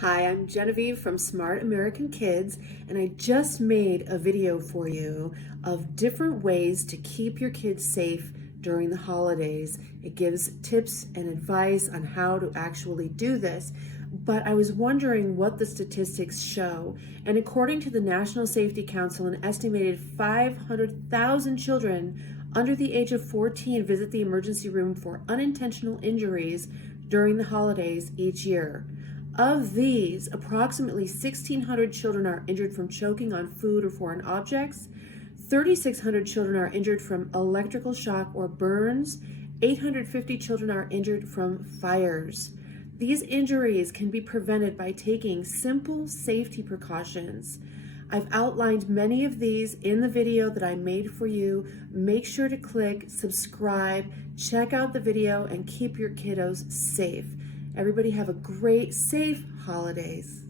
Hi, I'm Genevieve from Smart American Kids, and I just made a video for you of different ways to keep your kids safe during the holidays. It gives tips and advice on how to actually do this, but I was wondering what the statistics show. And according to the National Safety Council, an estimated 500,000 children under the age of 14 visit the emergency room for unintentional injuries during the holidays each year. Of these, approximately 1,600 children are injured from choking on food or foreign objects, 3,600 children are injured from electrical shock or burns, 850 children are injured from fires. These injuries can be prevented by taking simple safety precautions. I've outlined many of these in the video that I made for you. Make sure to click subscribe, check out the video, and keep your kiddos safe. Everybody have a great, safe holidays.